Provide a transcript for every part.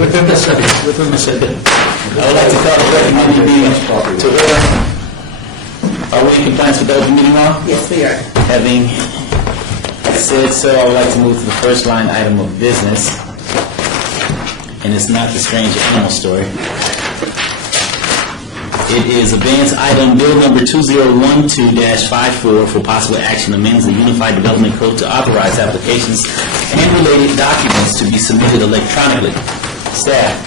Within the city. Within the city. I would like to call the recommended meeting to order. Are we in compliance with the open meeting law? Yes, we are. Having said so, I would like to move to the first line item of business, and it's not the strange animal story. It is advance item bill number 2012-54 for possible action amends the Unified Development Code to authorize applications and related documents to be submitted electronically. Staff.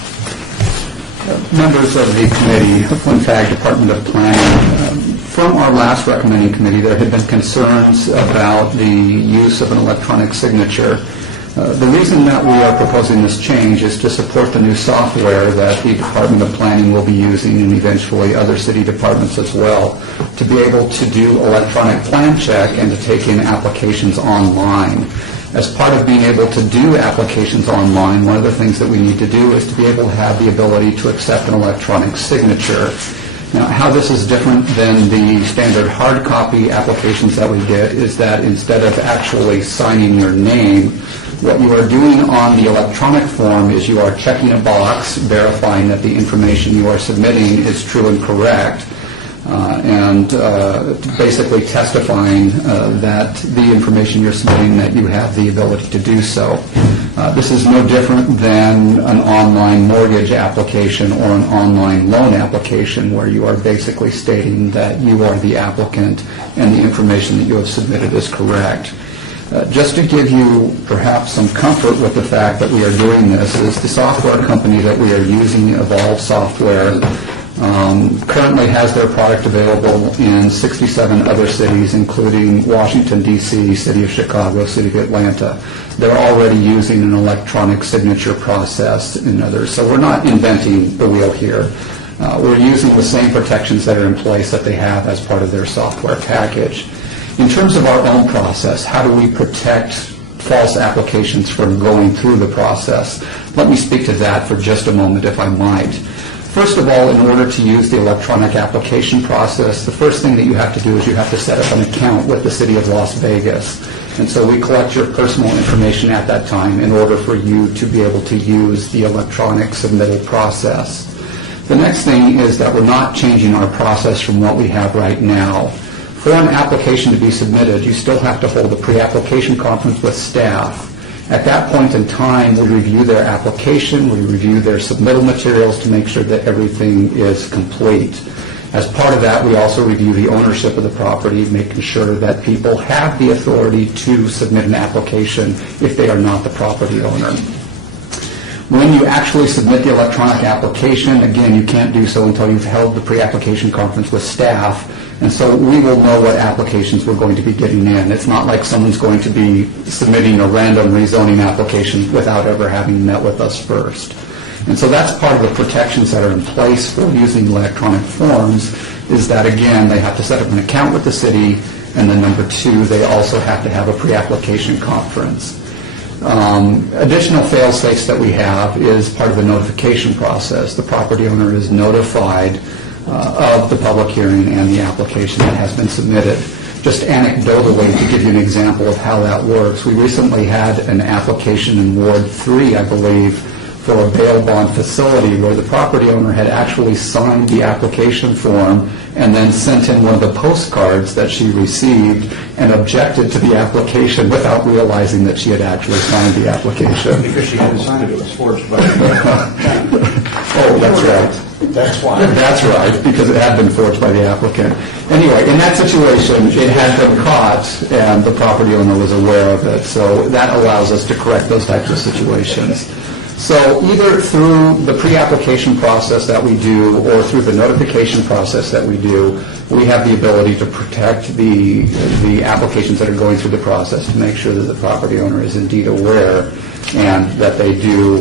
Members of the committee, Flint Ag Department of Planning, from our last recommending committee, there had been concerns about the use of an electronic signature. The reason that we are proposing this change is to support the new software that the Department of Planning will be using, and eventually other city departments as well, to be able to do electronic plan check and to take in applications online. As part of being able to do applications online, one of the things that we need to do is to be able to have the ability to accept an electronic signature. Now, how this is different than the standard hard copy applications that we get is that instead of actually signing your name, what you are doing on the electronic form is you are checking a box, verifying that the information you are submitting is true and correct, and basically testifying that the information you're submitting, that you have the ability to do so. This is no different than an online mortgage application or an online loan application where you are basically stating that you are the applicant and the information that you have submitted is correct. Just to give you perhaps some comfort with the fact that we are doing this, is the software company that we are using, Evolve Software, currently has their product available in 67 other cities, including Washington, D.C., City of Chicago, City of Atlanta. They're already using an electronic signature process in others. So we're not inventing the wheel here. We're using the same protections that are in place that they have as part of their software package. In terms of our own process, how do we protect false applications from going through the process? Let me speak to that for just a moment, if I might. First of all, in order to use the electronic application process, the first thing that you have to do is you have to set up an account with the City of Las Vegas. And so we collect your personal information at that time in order for you to be able to use the electronic submittal process. The next thing is that we're not changing our process from what we have right now. For an application to be submitted, you still have to hold a pre-application conference with staff. At that point in time, we review their application, we review their submittal materials to make sure that everything is complete. As part of that, we also review the ownership of the property, making sure that people have the authority to submit an application if they are not the property owner. When you actually submit the electronic application, again, you can't do so until you've held the pre-application conference with staff, and so we will know what applications we're going to be getting in. It's not like someone's going to be submitting a random rezoning application without ever having met with us first. And so that's part of the protections that are in place for using electronic forms, is that, again, they have to set up an account with the city, and then number two, they also have to have a pre-application conference. Additional fail-safes that we have is part of the notification process. The property owner is notified of the public hearing and the application that has been submitted. Just anecdotally, to give you an example of how that works, we recently had an application in Ward 3, I believe, for a bail bond facility where the property owner had actually signed the application form and then sent in one of the postcards that she received and objected to the application without realizing that she had actually signed the application. Because she hadn't signed it, it was forged by Oh, that's right. That's why. That's right, because it had been forged by the applicant. Anyway, in that situation, it had been caught, and the property owner was aware of it. So that allows us to correct those types of situations. So either through the pre-application process that we do or through the notification process that we do, we have the ability to protect the applications that are going through the process to make sure that the property owner is indeed aware and that they do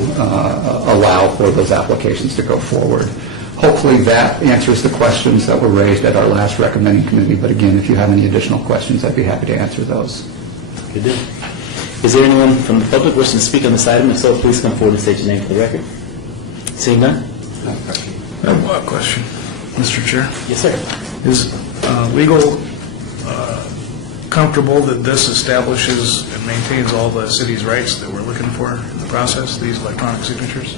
allow for those applications to go forward. Hopefully that answers the questions that were raised at our last recommending committee, but again, if you have any additional questions, I'd be happy to answer those. Good deal. Is there anyone from the public wishing to speak on this item? If so, please come forward and state your name for the record. Seeing none? I have one question, Mr. Chair. Yes, sir. Is legal comfortable that this establishes and maintains all the city's rights that we're looking for in the process, these electronic signatures?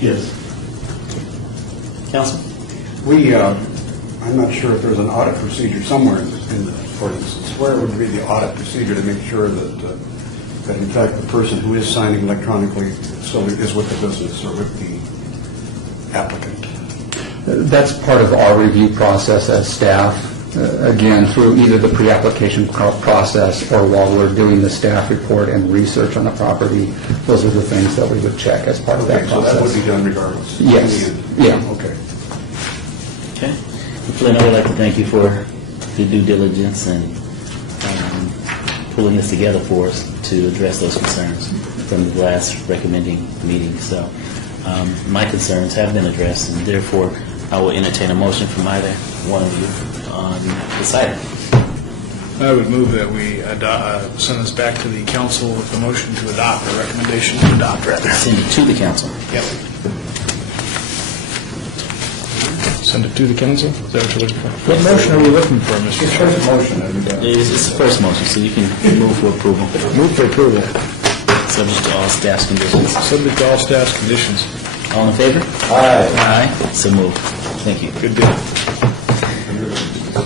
Yes. Counsel? I'm not sure if there's an audit procedure somewhere in the ordinance. Where would be the audit procedure to make sure that in fact the person who is signing electronically still is with the business or with the applicant? That's part of our review process as staff, again, through either the pre-application process or while we're doing the staff report and research on the property. Those are the things that we would check as part of that So process. that would be done regardless? Yes. In the end? Yeah. Okay. Okay. Flynn, I would like to thank you for the due diligence and pulling this together for us to address those concerns from the last recommending meeting. So my concerns have been addressed, and therefore I will entertain a motion from either one of you on this item. I would move that we send this back to the council with a motion to adopt, or recommendation to adopt, rather. Send it to the council. Yep. Send it to the council? Is that what you're looking for? What motion are we looking for, Mr. Chair? First motion, I think that- It's the first motion, so you can move for approval. Move for approval, Subject to all staff's conditions. subject to all staff's conditions. All in favor? Aye. Aye. So moved. Thank you. Good deal.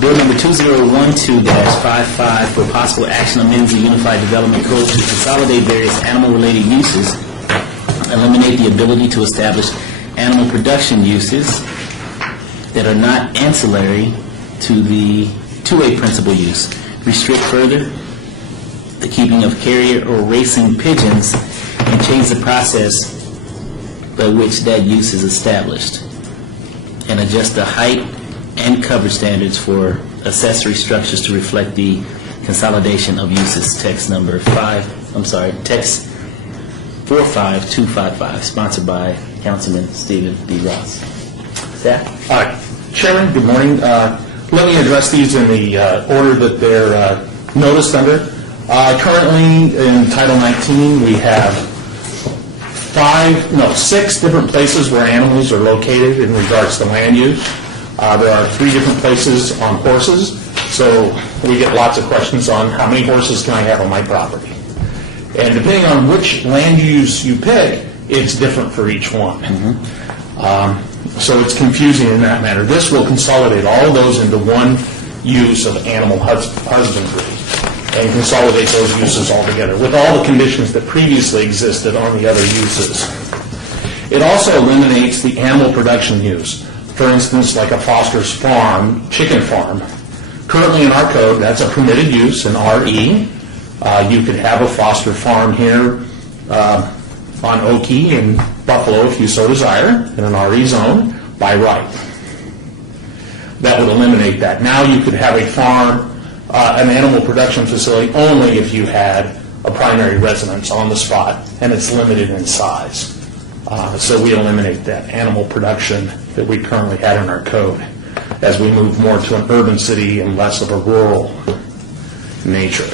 Bill number 2012-55 for possible action amends the Unified Development Code to consolidate various animal-related uses, eliminate the ability to establish animal production uses that are not ancillary to a principal use, restrict further the keeping of carrier or racing pigeons, and change the process by which that use is established, and adjust the height and coverage standards for accessory structures to reflect the consolidation of uses. Text 45255, sponsored by Councilman Stephen D. Ross. Staff? Chairman, good morning. Let me address these in the order that they're noticed under. Currently, in Title 19, we have 6 different places where animals are located in regards to land use. There are 3 different places on horses, so we get lots of questions on how many horses can I have on my property. And depending on which land use you pick, it's different for each one. So it's confusing in that manner. This will consolidate all of those into one use of animal husbandry and consolidate those uses all together with all the conditions that previously existed on the other uses. It also eliminates the animal production use. For instance, like a Foster's Farm, chicken farm. Currently in our code, that's a permitted use in RE. You could have a Foster Farm here on Oakey and Buffalo if you so desire, in an RE zone, by right. That would eliminate that. Now you could have a farm, an animal production facility only if you had a primary residence on the spot, and it's limited in size. So we eliminate that animal production that we currently had in our code as we move more to an urban city and less of a rural nature.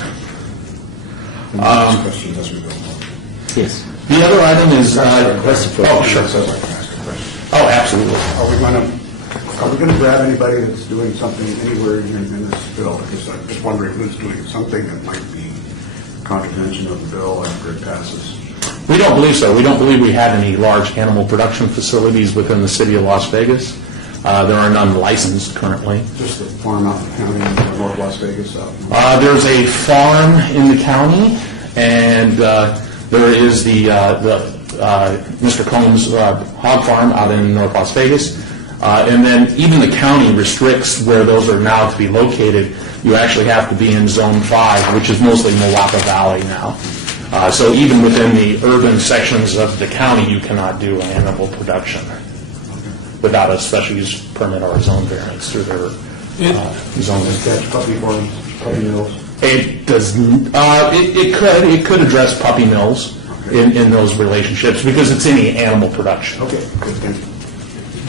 Questions as we go along. Yes. The other item is... Question for... Oh, sure. So I can ask a question. Oh, absolutely. Are we going to grab anybody that's doing something anywhere in this bill? Because I'm just wondering who's doing something that might be contravention of the bill after it passes. We don't believe so. We don't believe we had any large animal production facilities within the city of Las Vegas. There are none licensed currently. Just the farm out in the county in North Las Vegas. There's a farm in the county, and there is the Mr. Combs hog farm out in North Las Vegas. And then even the county restricts where those are now to be located. You actually have to be in Zone 5, which is mostly Malacca Valley now. So even within the urban sections of the county, you cannot do animal production without a special use permit or a zone variance through their zoning. Catch puppy farms, puppy mills. It does. It could address puppy mills in those relationships because it's any animal production. Okay, good, thank you.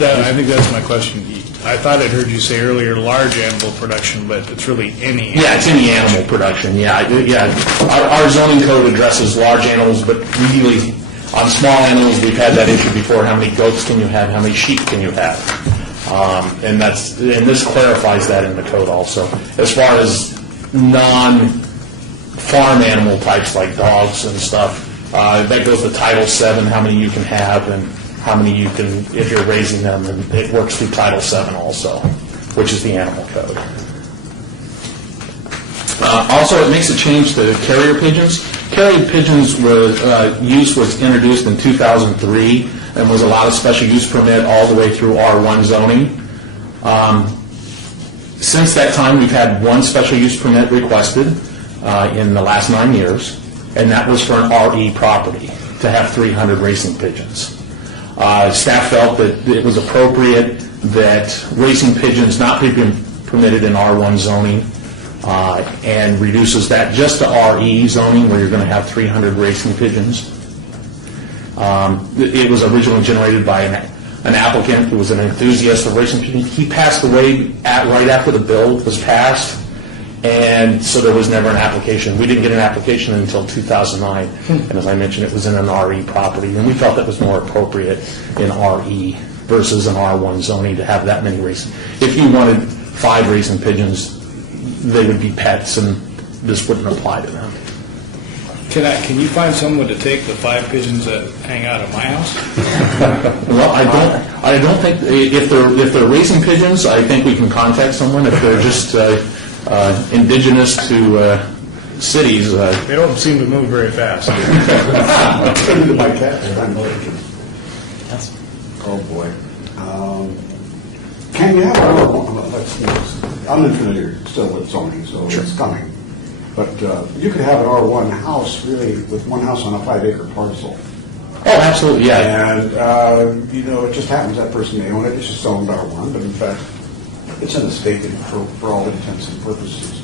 I think that's my question. I thought I'd heard you say earlier large animal production, but it's really any. Yeah, it's any animal production. Yeah. Our zoning code addresses large animals, but really, on small animals, we've had that issue before. How many goats can you have? How many sheep can you have? And this clarifies that in the code also. As far as non-farm animal types like dogs and stuff, that goes to Title VII, how many you can have, and how many you can, if you're raising them, and it works through Title VII also, which is the animal code. Also, it makes a change to carrier pigeons. Carrier pigeons use was introduced in 2003 and was allowed a special use permit all the way through R1 zoning. Since that time, we've had one special use permit requested in the last 9 years, and that was for an RE property to have 300 racing pigeons. Staff felt that it was appropriate that racing pigeons not be permitted in R1 zoning and reduces that just to RE zoning where you're going to have 300 racing pigeons. It was originally generated by an applicant who was an enthusiast of racing pigeons. He passed away right after the bill was passed, and so there was never an application. We didn't get an application until 2009, and as I mentioned, it was in an RE property, and we felt that was more appropriate in RE versus an R1 zoning to have that many racing. If you wanted 5 racing pigeons, they would be pets, and this wouldn't apply to them. Can you find someone to take the 5 pigeons that hang out at my house? Well, I don't think, if they're racing pigeons, I think we can contact someone. If they're just indigenous to cities, They don't seem to move very fast. According to my cat, I'm allergic. Oh, boy. Can you have I'm unfamiliar still with zoning, so it's coming. But you could have an R1 house, really, with one house on a 5-acre parcel. oh, absolutely, yeah. And, it just happens that person may own it, it's just owned R1, but in fact, it's an estate for all intents and purposes.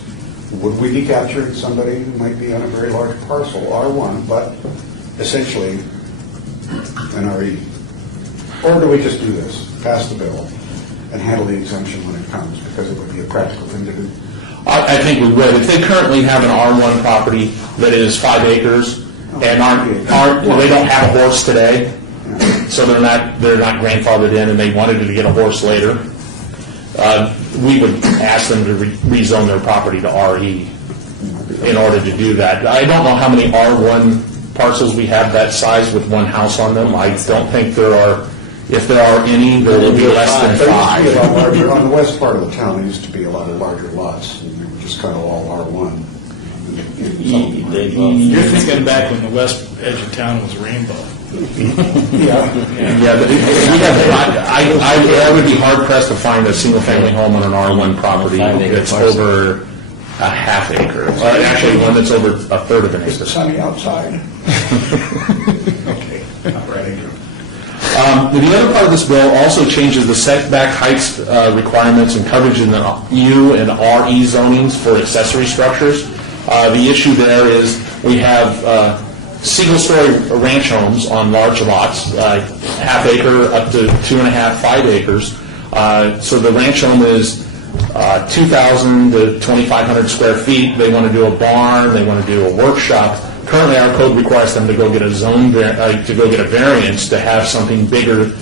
Would we be capturing somebody who might be on a very large parcel, R1, but essentially an RE? Or do we just do this, pass the bill, and handle the exemption when it comes, because it would be a practical thing to do? I think we would. If they currently have an R1 property that is 5 acres and they don't have a horse today, so they're not grandfathered in, and they wanted to get a horse later, we would ask them to rezone their property to RE in order to do that. I don't know how many R1 parcels we have that size with one house on them. I don't think there are. If there are any, there will be less than 5. There used to be a lot larger, on the west part of the town, there used to be a lot of larger lots, and they were just kind of all R1. You're thinking back when the west edge of town was rainbow. Yeah, but I would be hard pressed to find a single family home on an R1 property that's over a half acre. Actually, one that's over a third of an acre. It's sunny outside. Okay, all right. The other part of this bill also changes the setback heights requirements and coverage in the U and RE zonings for accessory structures. The issue there is we have single-story ranch homes on large lots, half acre up to 2.5, 5 acres. So the ranch home is 2,000 to 2,500 square feet. They want to do a barn. They want to do a workshop. Currently, our code requires them to go get a variance to have something bigger,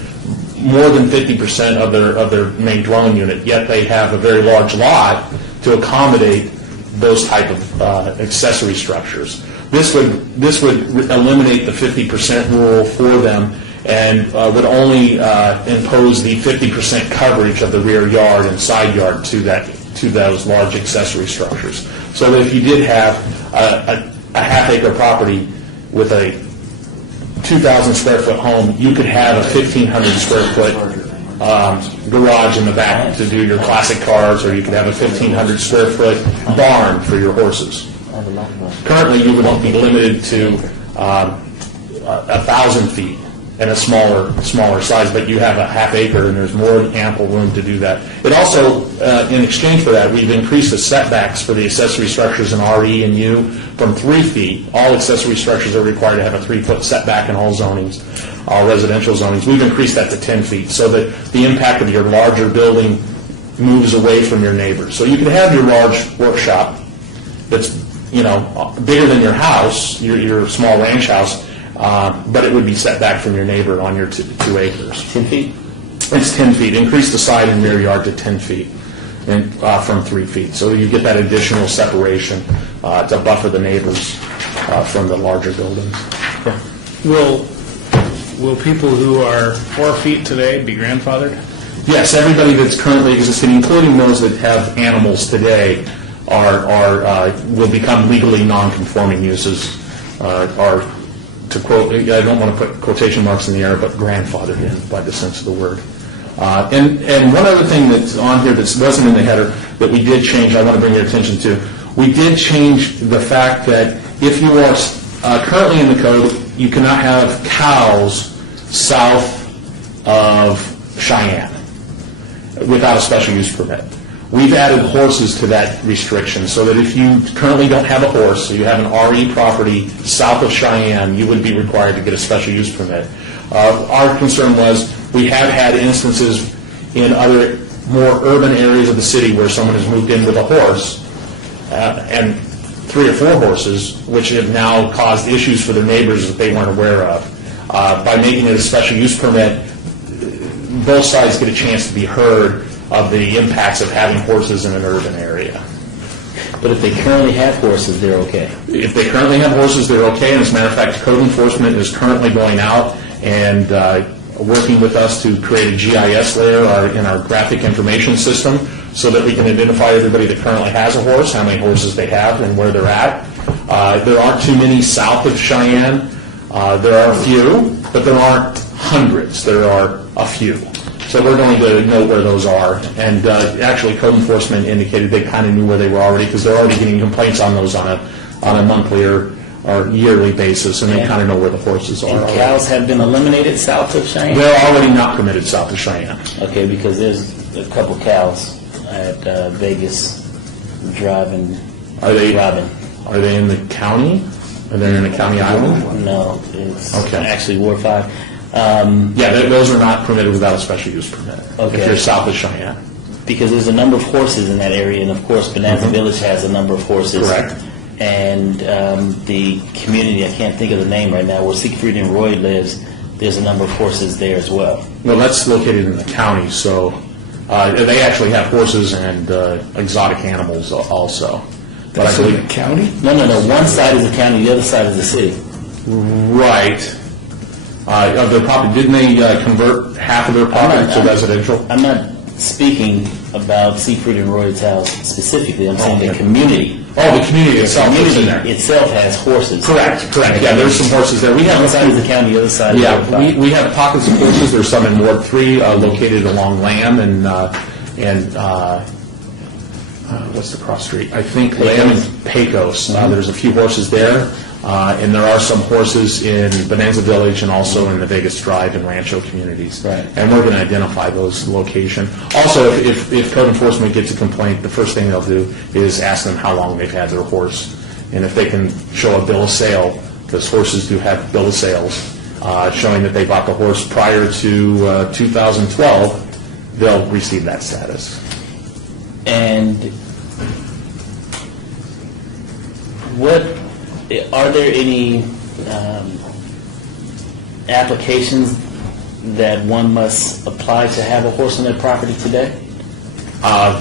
more than 50% of their main dwelling unit. Yet they have a very large lot to accommodate those type of accessory structures. This would eliminate the 50% rule for them and would only impose the 50% coverage of the rear yard and side yard to those large accessory structures. So that if you did have a half-acre property with a 2,000 square foot home, you could have a 1,500 square foot garage in the back to do your classic cars, or you could have a 1,500 square foot barn for your horses. Currently, you would be limited to 1,000 feet and a smaller size, but you have a half acre and there's more than ample room to do that. It also, in exchange for that, we've increased the setbacks for the accessory structures in RE and U from 3 feet. All accessory structures are required to have a 3-foot setback in all zonings, all residential zonings. We've increased that to 10 feet so that the impact of your larger building moves away from your neighbors. So you can have your large workshop that's bigger than your house, your small ranch house, but it would be set back from your neighbor on your 2 acres. 10 feet? It's 10 feet. Increase the side and rear yard to 10 feet and from 3 feet. So you get that additional separation to buffer the neighbors from the larger buildings. Will people who are 4 feet today be grandfathered? Yes, everybody that's currently existing, including those that have animals today, will become legally non-conforming uses, are, to quote, I don't want to put quotation marks in the air, but grandfathered in by the sense of the word. And one other thing that's on here that wasn't in the header that we did change, I want to bring your attention to, we did change the fact that if you are currently in the code, you cannot have cows south of Cheyenne without a special use permit. We've added horses to that restriction, so that if you currently don't have a horse, so you have an RE property south of Cheyenne, you would be required to get a special use permit. Our concern was, we have had instances in other more urban areas of the city where someone has moved in with a horse, and 3 or 4 horses, which have now caused issues for their neighbors that they weren't aware of. By making it a special use permit, both sides get a chance to be heard of the impacts of having horses in an urban area. But if they currently have horses, they're okay. If they currently have horses, they're okay, and as a matter of fact, code enforcement is currently going out and working with us to create a GIS layer in our graphic information system so that we can identify everybody that currently has a horse, how many horses they have, and where they're at. There aren't too many south of Cheyenne. There are a few, but there aren't hundreds. There are a few. So we're going to know where those are. And actually, code enforcement indicated they kind of knew where they were already, because they're already getting complaints on those on a monthly or yearly basis, and they kind of know where the horses are. And already. cows have been eliminated south of Cheyenne? They're already not permitted south of Cheyenne. Okay, because there's a couple cows at Vegas driving Are they Robin. Are they in the county? Are they in the county island? No, it's Okay. actually Ward 5. Yeah, those are not permitted without a special use permit. Okay. If you're south of Cheyenne. Because there's a number of horses in that area, and of course, Bonanza Village has a number of horses. Correct. And the community, I can't think of the name right now, where Siegfried and Roy lives, there's a number of horses there as well. Well, that's located in the county, so they actually have horses and exotic animals also. But I believe county? No, one side is the county, the other side is the city. right. Of their property, didn't they convert half of their property to residential? I'm not speaking about Siegfried and Roy's house specifically, I'm saying the Okay. community. Oh, the community itself is in Community there. itself has horses. Correct. Yeah, there's some horses there. We One have side is the county, the other side is Ward Yeah, 5. we have pockets of horses. There's some in Ward 3 located along Lamb and what's the cross street? I think Lamb and Pecos. There's a few horses there, and there are some horses in Bonanza Village and also in the Vegas Drive and Rancho communities. Right. And we're going to identify those location. Also, if code enforcement gets a complaint, the first thing they'll do is ask them how long they've had their horse. And if they can show a bill of sale, because horses do have bill of sales, showing that they bought the horse prior to 2012, they'll receive that status. And are there any applications that one must apply to have a horse on their property today?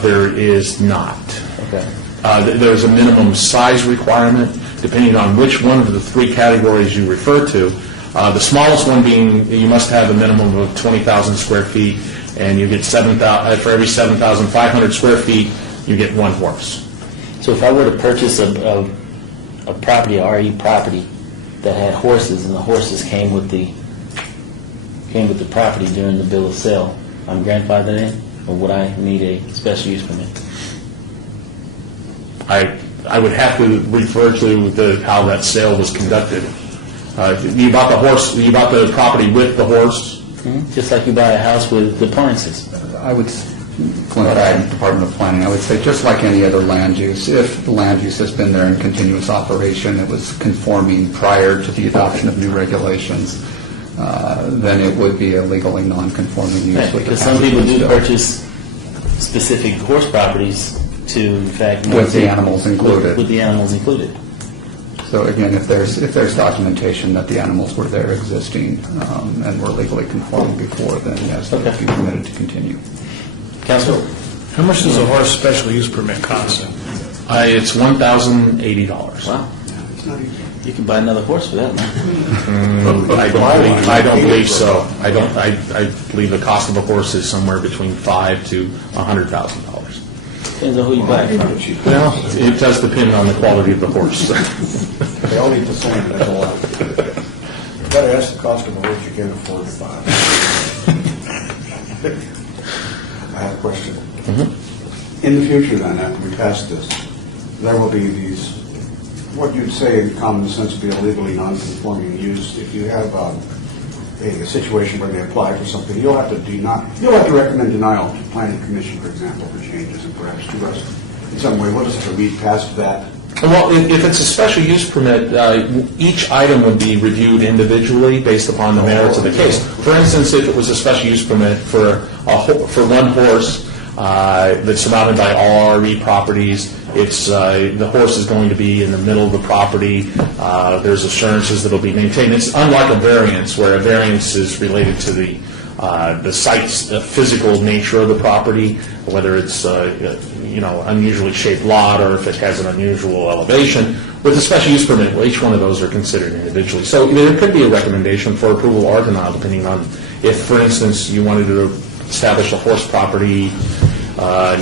There is not. Okay. There's a minimum size requirement, depending on which one of the 3 categories you refer to. The smallest one being, you must have a minimum of 20,000 square feet, and you get for every 7,500 square feet, you get 1 horse. So if I were to purchase a property, a RE property, that had horses, and the horses came with the property during the bill of sale, I'm grandfathered in, or would I need a special use permit? I would have to refer to how that sale was conducted. You bought the property with the horse? Just like you buy a house with appliances. I would, Clint Agnew, Department of Planning, I would say just like any other land use, if the land use has been there in continuous operation, it was conforming prior to the adoption of new regulations, then it would be a legally non-conforming use. Right, with the because some people do still. purchase specific horse properties to, in fact... With the animals included. With the animals included. So again, if there's documentation that the animals were there existing and were legally conforming before, then yes, they would be permitted to continue. Councilor? How much does a horse special use permit cost? It's $1,080. Wow. It's not easy. You can buy another horse for that, man. I don't believe so. I believe the cost of a horse is somewhere between $5,000 to $100,000. Depends on who you buy it from. Well, it does depend on the quality of the horse. They all eat the same, that's a lot. You gotta ask the cost of a horse you can't afford to buy. I have a question. In the future then, after we pass this, there will be these, what you'd say in common sense would be a legally non-conforming use. If you have a situation where they apply for something, you'll have to recommend denial to planning commission, for example, for changes, and perhaps to us in some way. We'll just have to read past that. Well, if it's a special use permit, each item would be reviewed individually based upon the merits of the case. For instance, if it was a special use permit for one horse that's surrounded by all RE properties, the horse is going to be in the middle of the property. There's assurances that it'll be maintained. It's unlike a variance, where a variance is related to the site's physical nature of the property, whether it's unusually shaped lot or if it has an unusual elevation. With a special use permit, well, each one of those are considered individually. So there could be a recommendation for approval or denial, depending on if, for instance, you wanted to establish a horse property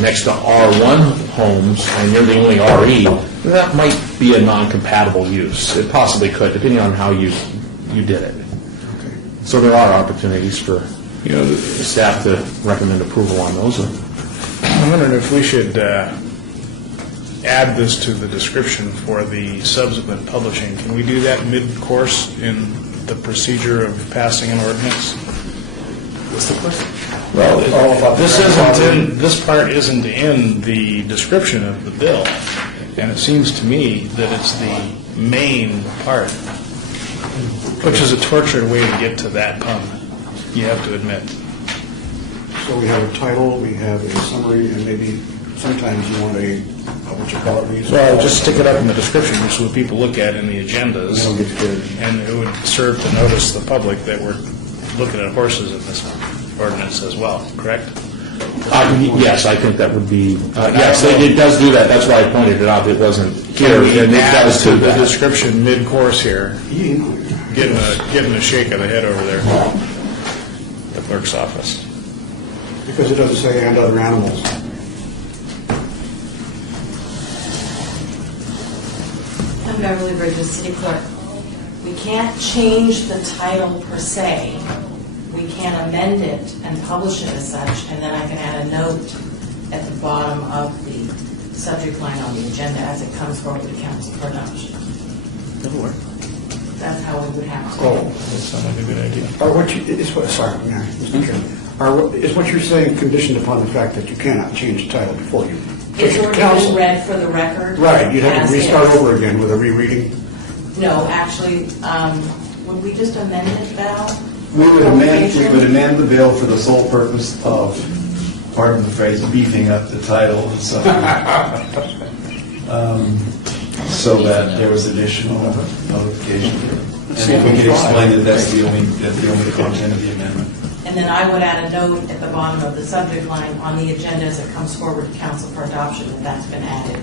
next to R1 homes and you're the only RE, that might be a non-compatible use. It possibly could, depending on how you did it. So there are opportunities for the staff to recommend approval on those. I'm wondering if we should add this to the description for the subsequent publishing. Can we do that mid-course in the procedure of passing an ordinance? What's the question? Well, this part isn't in the description of the bill, and it seems to me that it's the main part, which is a tortured way to get to that pun, you have to admit. So we have a title, we have a summary, and maybe sometimes you want what you call it? Well, just stick it up in the description so that people look at it in the agendas, They don't get scared. and it would serve to notice the public that we're looking at horses in this ordinance as well, correct? Yes, I think that would be, yes, it does do that. That's why I pointed it out. It wasn't here. Can we and it add does to do the that. description mid-course here, You know, getting a shake of the head over there, the clerk's office? because it doesn't say and other animals. I'm Beverly Bridges, City Clerk. We can't change the title per se. We can amend it and publish it as such, and then I can add a note at the bottom of the subject line on the agenda as it comes forward to council for adoption. That'll work. That's how we would have to. Oh, That sounds like a good idea. or what you, is what, sorry, yeah, Mr. Chairman. Is what you're saying conditioned upon the fact that you cannot change the title before you It's push it to already council? been read for the record. Right, you'd have as to restart is. over again with a rereading? No, actually, would we just amend it, Val? We would amend the bill for the sole purpose of, pardon the phrase, beefing up the title, so that there was additional notification. And if we could explain that that's the only content of the amendment. And then I would add a note at the bottom of the subject line on the agenda as it comes forward to council for adoption, that that's been added.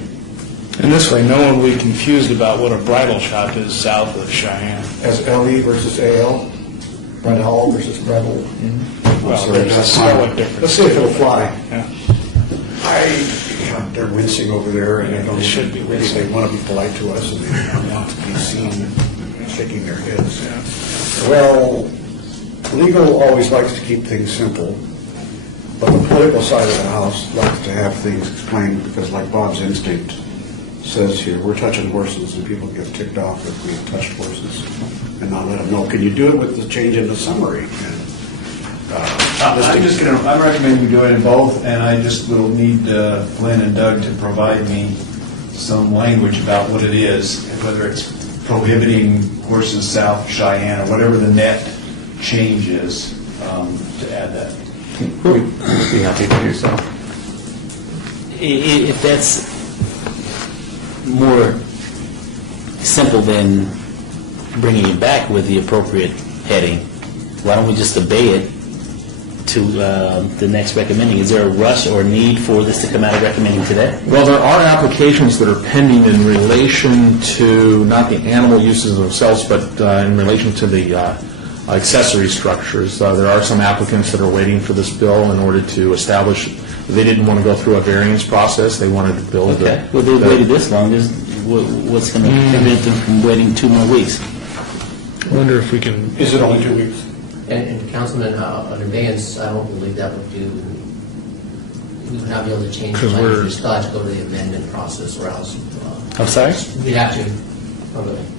And this way, no one will be confused about what a bridal shop is south of Cheyenne. As LE versus AL? Brad Hall versus Brad Hall? Well, there's a somewhat difference. Let's see if it'll fly. Yeah. They're wincing over there, and they don't, They should be maybe wincing. they want to be polite to us, and they don't want to be seen shaking their heads. Well, legal always likes to keep things simple, but the political side of the house likes to have things explained, because like Bob's instinct says here, we're touching horses, and people get ticked off if we touch horses and not let them know. Can you do it with the change in the summary? I'm recommending we do it in both, and I just will need Glenn and Doug to provide me some language about what it is, whether it's prohibiting horses south of Cheyenne, or whatever the net change is, to add that. We'd be happy to do so. If that's more simple than bringing it back with the appropriate heading, why don't we just obey it to the next recommending. Is there a rush or need for this to come out of recommending today? Well, there are applications that are pending in relation to, not the animal uses themselves, but in relation to the accessory structures. There are some applicants that are waiting for this bill in order to establish, they didn't want to go through a variance process, they wanted to build Okay. Well, they've waited this long. What's going to prevent them from waiting 2 more weeks? I wonder if we can, Is it only 2 weeks? And Councilman, on advance, I don't believe that would do, we would not be able to change the 'Cause language. we're- We still have to go to the amendment process, or else I'm sorry? we'd have to.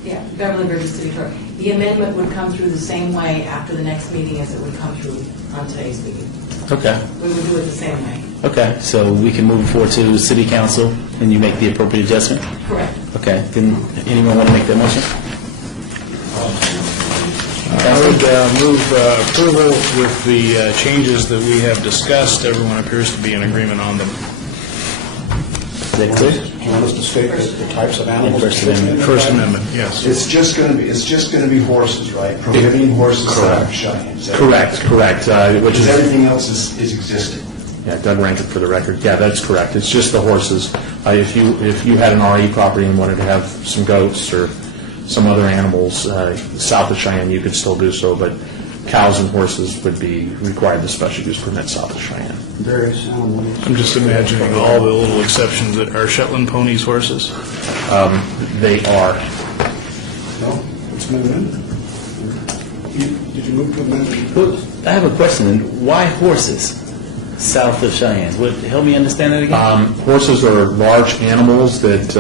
Yeah, Beverly Bridges City Clerk. The amendment would come through the same way after the next meeting as it would come through on today's meeting. Okay. We would do it the same way. Okay, so we can move forward to City Council, and you make the appropriate adjustment? Correct. Okay, then anyone want to make that motion? I would move approval with the changes that we have discussed. Everyone appears to be in agreement on them. Is that clear? Do you want us to state the types of animals? First Amendment. First Amendment, yes. It's just going to be horses, right? Prohibiting horses south of Cheyenne. Is that- Correct, which Because is, everything else is existing. yeah, Doug Rankin for the record, yeah, that's correct, it's just the horses. If you had an RE property and wanted to have some goats or some other animals south of Cheyenne, you could still do so, but cows and horses would be required the special use permit south of Cheyenne. Various animals. I'm just imagining all the little exceptions that are Shetland ponies horses. They are. No, it's been amended. Did you move to amend it? Well, I have a question, then. Why horses south of Cheyenne? Help me understand that again? Horses are large animals that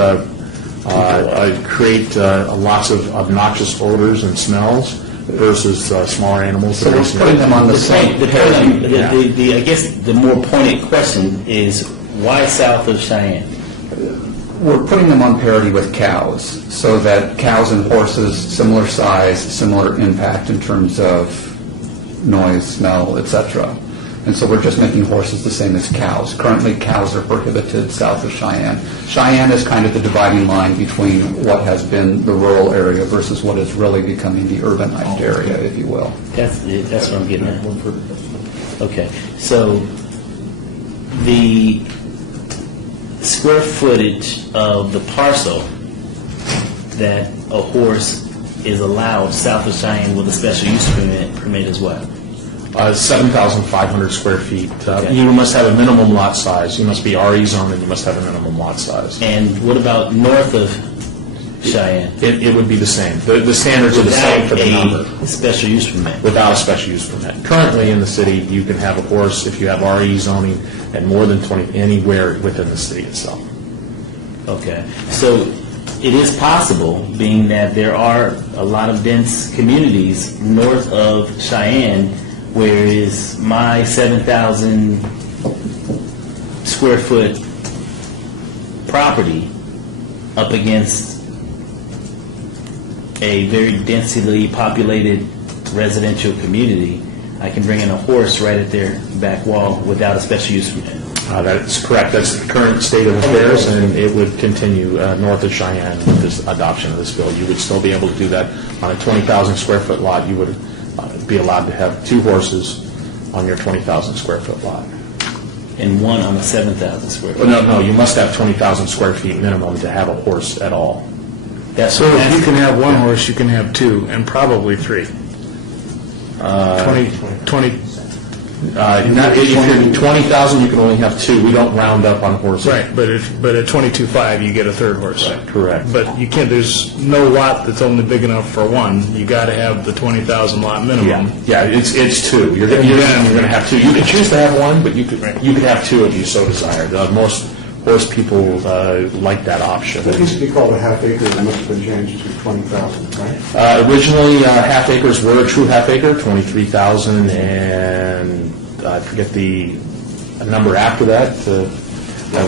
create lots of obnoxious odors and smells versus smaller animals. So we're putting them on the same parity. I guess the more pointed question is, why south of Cheyenne? We're putting them on parity with cows, so that cows and horses, similar size, similar impact in terms of noise, smell, etc. And so we're just making horses the same as cows. Currently, cows are prohibited south of Cheyenne. Cheyenne is kind of the dividing line between what has been the rural area versus what is really becoming the urbanized area, if you will. That's what I'm getting at. Okay, so the square footage of the parcel that a horse is allowed south of Cheyenne with a special use permit as well. 7,500 square feet. Okay. You must have a minimum lot size. You must be RE zoned and you must have a minimum lot size. And what about north of Cheyenne? It would be the same. The standards are the same for the number. Without a special use permit? Without a special use permit. Currently in the city, you can have a horse if you have RE zoning at more than 20, anywhere within the city itself. Okay, so it is possible, being that there are a lot of dense communities north of Cheyenne, whereas my 7,000 square foot property up against a very densely populated residential community, I can bring in a horse right at their back wall without a special use permit. That's correct. That's the current state of affairs, and it would continue north of Cheyenne with this adoption of this bill. You would still be able to do that on a 20,000 square foot lot. You would be allowed to have 2 horses on your 20,000 square foot lot. And one on a 7,000 square foot. No, you must have 20,000 square feet minimum to have a horse at all. So if you can have one horse, you can have 2, and probably 3. 20, If you're 20,000, you can only have 2. We don't round up on horses. right, but at 22.5, you get a third horse. Correct. But you can't, there's no lot that's only big enough for one. You got to have the 20,000 lot minimum. Yeah, it's 2. You're going to have 2. You can choose to have 1, but you could have 2 if you so desired. Most horse people like that option. It used to be called a half acre, and it must have been changed to 20,000, right? Originally, half acres were a true half acre, 23,000, and I forget the number after that.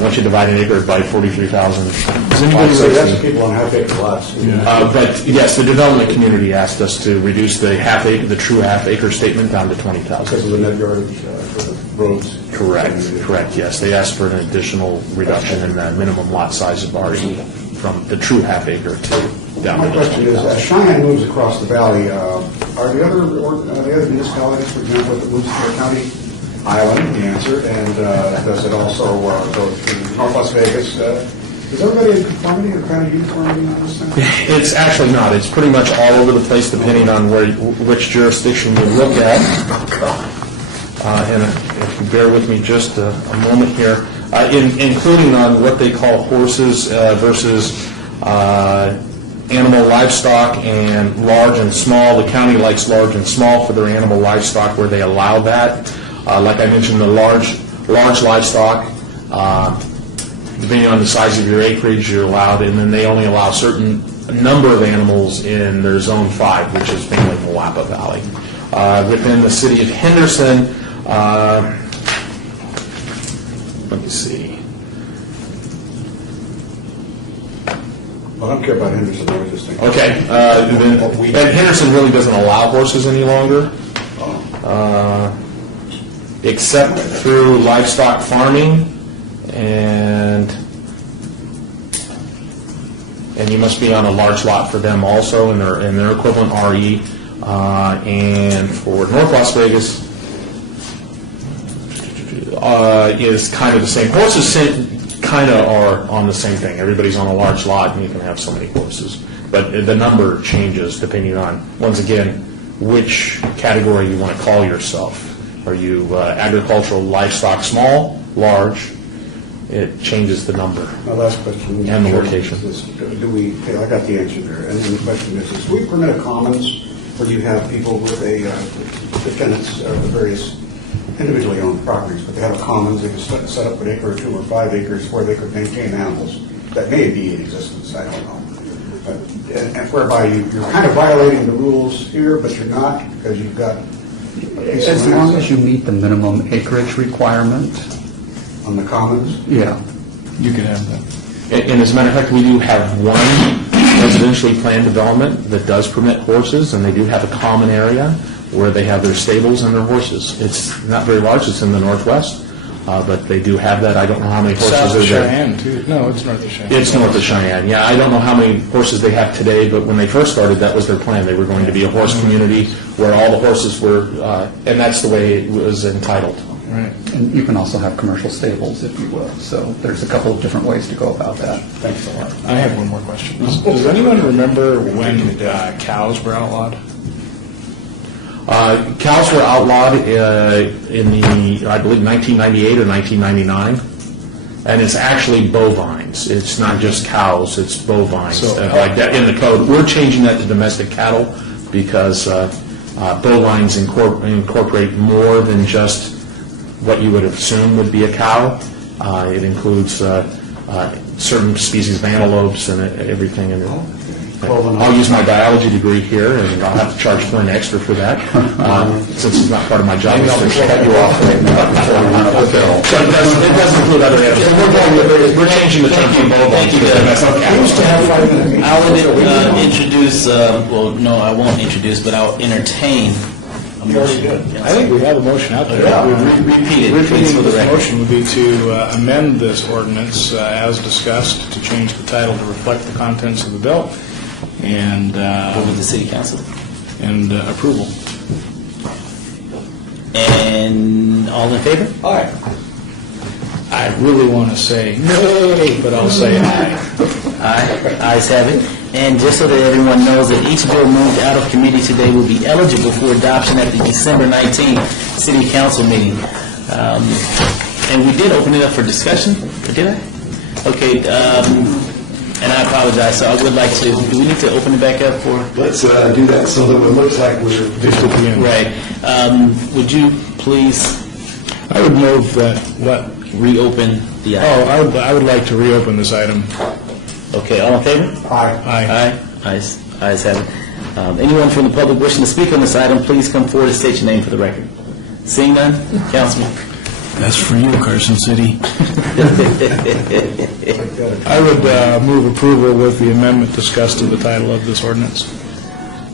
Once you divide an acre by 43,000. So that's people on half acre lots. But yes, the development community asked us to reduce the true half acre statement down to 20,000. Because of the net yardage for the roads. Correct, yes. They asked for an additional reduction in the minimum lot size of RE from the true half acre to down My to question is, 20,000. as Cheyenne moves across the valley, are the other municipalities, for example, that moves to the county Island, the answer, and does it also go through North Las Vegas? Is everybody in conformity or kind of uniformity on this thing? It's actually not. It's pretty much all over the place depending on which jurisdiction you look at. And if you bear with me just a moment here, including on what they call horses versus animal livestock and large and small. The county likes large and small for their animal livestock where they allow that. Like I mentioned, the large livestock, depending on the size of your acreage, you're allowed, and then they only allow a certain number of animals in their Zone 5, which is mainly Moapa Valley. Within the city of Henderson, let me see. Well, I don't care about Henderson, I was just thinking. Okay, and Henderson really doesn't allow horses any longer, except through livestock farming, and you must be on a large lot for them also, and their equivalent RE. And for North Las Vegas is kind of the same. Horses kind of are on the same thing. Everybody's on a large lot, and you can have so many horses. But the number changes depending on, once again, which category you want to call yourself. Are you agricultural, livestock, small, large? It changes the number. My last question. And the location. Okay, I got the answer there. And then the question is, do we permit a commons where you have people with the tenants of the various individually owned properties, but they have a commons, they can set up an acre or 2 or 5 acres where they could maintain animals that may be in existence, I don't know. But, and whereby you're kind of violating the rules here, but you're not, because you've got... As long as you meet the minimum acreage requirement, on the commons? yeah. You can have that. And as a matter of fact, we do have one residentially planned development that does permit horses, and they do have a common area where they have their stables and their horses. It's not very large, it's in the northwest, but they do have that. I don't know how many horses South are of there. Cheyenne, too. No, it's north of Cheyenne. It's north of Cheyenne, yeah. I don't know how many horses they have today, but when they first started, that was their plan. They were going to be a horse community where all the horses were, and that's the way it was entitled. Right. And you can also have commercial stables, if you will. So there's a couple of different ways to go about that. Thanks a lot. I have one more question. Does anyone remember when cows were outlawed? Cows were outlawed in the, I believe, 1998 or 1999, and it's actually bovines. It's not just cows, it's bovines, So- like that in the code. We're changing that to domestic cattle because bovines incorporate more than just what you would assume would be a cow. It includes certain species of antelopes and everything in it. I'll use my biology degree here, and I'll have to charge Flynn extra for that, since it's not part of my job. Maybe I'll just cut you off right now before we run up the bill. But it does include other animals. We're changing the term from bovine Thank you, to Doug. domestic cattle. I'll introduce, well, no, I won't introduce, but I'll entertain a motion. I think we have a motion out there. Repeat it, please, for the The record. motion would be to amend this ordinance as discussed, to change the title to reflect the contents of the bill, and Over the city council. approval. And all in favor? I really want to say no, but I'll say aye. Aye. Ayes have it. And just so that everyone knows that each bill moved out of committee today will be eligible for adoption at the December 19th city council meeting. And we did open it up for discussion, or did I? Okay, and I apologize, so I would like to, do we need to open it back up for? Let's do that so that it looks like we're... Just at the end. Right. Would you please I would move that, what? reopen the item? I would like to reopen this item. Okay, all in favor? Aye. Ayes have it. Anyone from the public wishing to speak on this item, please come forward and state your name for the record. Seeing none, Councilman. That's for you, Carson City. I would move approval with the amendment discussed to the title of this ordinance.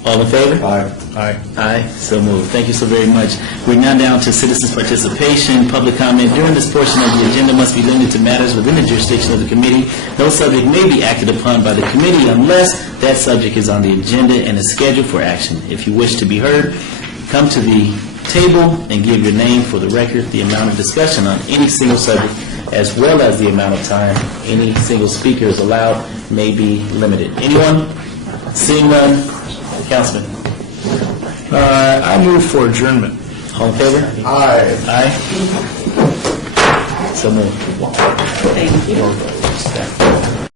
All in favor? Aye. Aye, so moved. Thank you so very much. We're now down to citizens' participation. Public comment during this portion of the agenda must be limited to matters within the jurisdiction of the committee. No subject may be acted upon by the committee unless that subject is on the agenda and is scheduled for action. If you wish to be heard, come to the table and give your name for the record. The amount of discussion on any single subject, as well as the amount of time any single speaker is allowed, may be limited. Anyone? Seeing none, Councilman. I move for adjournment. All in favor? Aye. Aye. So moved. Thank you.